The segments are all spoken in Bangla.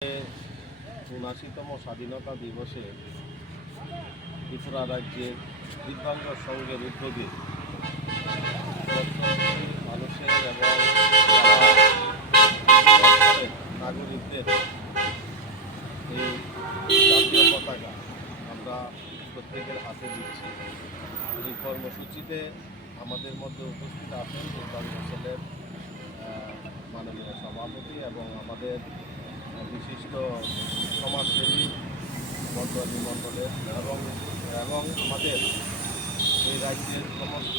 ৭৯তম স্বাধীনতা দিবসে ত্রিপুরা রাজ্যের দিব্যাঙ্গ সংঘের উদ্যোগে মানুষের এবং নাগরিকদের এই জাতীয় পতাকা আমরা প্রত্যেকের হাতে দিচ্ছি। এই কর্মসূচিতে আমাদের মধ্যে উপস্থিত আছেন দিব্যাঙ্গ সেলের মাননীয় সভাপতি এবং আমাদের বিশিষ্ট সমাজসেবী বর্তমানী মণ্ডলের এবং আমাদের এই রাজ্যের সমস্ত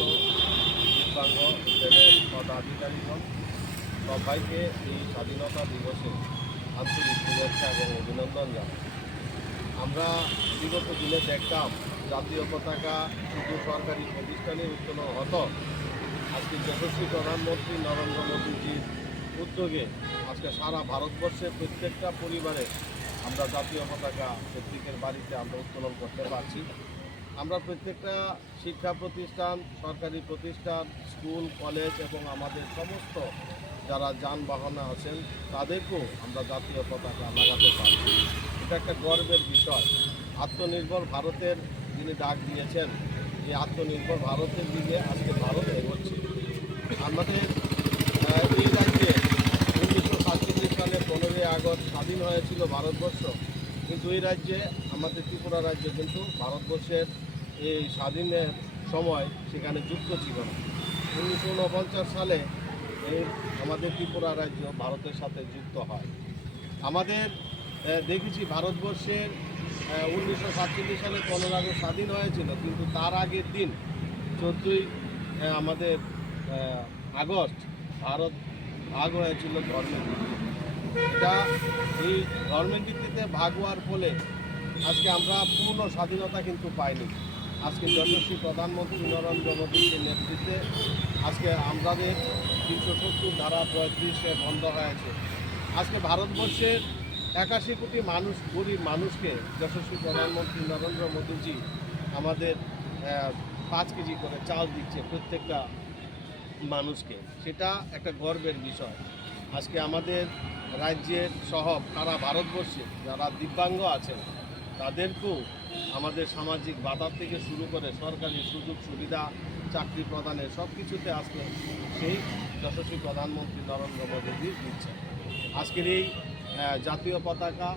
দিব্যাঙ্গ সেলের পদাধিকারীগণ সবাইকে এই স্বাধীনতা দিবসে আন্তরিক শুভেচ্ছা এবং অভিনন্দন জানাই। আমরা বিগত দিনে দেখতাম জাতীয় পতাকা শুধু সরকারি প্রতিষ্ঠানে উত্তোলন হতো। আজকে যশস্বী প্রধানমন্ত্রী নরেন্দ্র মোদীজির উদ্যোগে আজকে সারা ভারতবর্ষে প্রত্যেকটা পরিবারে আমরা জাতীয় পতাকা প্রত্যেকের বাড়িতে আমরা উত্তোলন করতে পারছি। আমরা প্রত্যেকটা শিক্ষা প্রতিষ্ঠান, সরকারি প্রতিষ্ঠান, স্কুল, কলেজ এবং আমাদের সমস্ত যারা যানবাহনে আছেন তাদেরকেও আমরা জাতীয় পতাকা লাগাতে পারছি। এটা একটা গর্বের বিষয়। আত্মনির্ভর ভারতের যিনি ডাক দিয়েছেন, এই আত্মনির্ভর ভারতের দিকে আজকে ভারত এগোচ্ছে। আমাদের এই রাজ্যে 1947 সালে 15ই আগস্ট স্বাধীন হয়েছিল ভারতবর্ষ, কিন্তু এই রাজ্যে আমাদের ত্রিপুরা রাজ্য কিন্তু ভারতবর্ষের এই স্বাধীনের সময় সেখানে যুক্ত ছিল না। 1949 সালে এই আমাদের ত্রিপুরা রাজ্য ভারতের সাথে যুক্ত হয়। আমাদের দেখেছি ভারতবর্ষের 1947 সালে 15 আগস্ট স্বাধীন হয়েছিল, কিন্তু তার আগের দিন 14ই আমাদের আগস্ট ভারত ভাগ হয়েছিল ধর্মের ভিত্তিতে। এটা এই ধর্মের ভিত্তিতে ভাগ হওয়ার ফলে আজকে আমরা পূর্ণ স্বাধীনতা কিন্তু পাইনি। আজকে যশস্বী প্রধানমন্ত্রী নরেন্দ্র মোদীর নেতৃত্বে আজকে আমাদের 370 ধারা 35 বন্ধ হয়েছে। আজকে ভারতবর্ষের 81 কোটি মানুষ, গরিব মানুষকে যশস্বী প্রধানমন্ত্রী নরেন্দ্র মোদীজি আমাদের 5 কেজি করে চাল দিচ্ছে প্রত্যেকটা মানুষকে। সেটা একটা গর্বের বিষয়। আজকে আমাদের রাজ্যের সহ সারা ভারতবর্ষে যারা দিব্যাঙ্গ আছেন তাদেরকেও আমাদের সামাজিক বাধা থেকে শুরু করে সরকারি সুযোগ সুবিধা, চাকরি প্রদানের সব কিছুতে আজকে সেই যশস্বী প্রধানমন্ত্রী নরেন্দ্র মোদীজি দিচ্ছেন। আজকের এই জাতীয় পতাকা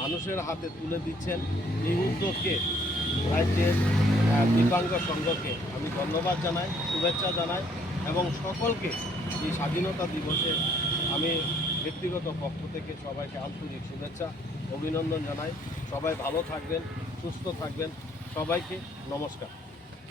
মানুষের হাতে তুলে দিচ্ছেন। এই উদ্যোগকে রাজ্যের দিব্যাঙ্গ সংঘকে আমি ধন্যবাদ জানাই, শুভেচ্ছা জানাই এবং সকলকে এই স্বাধীনতা দিবসে আমি ব্যক্তিগত পক্ষ থেকে সবাইকে আন্তরিক শুভেচ্ছা অভিনন্দন জানাই। সবাই ভালো থাকবেন, সুস্থ থাকবেন। সবাইকে নমস্কার।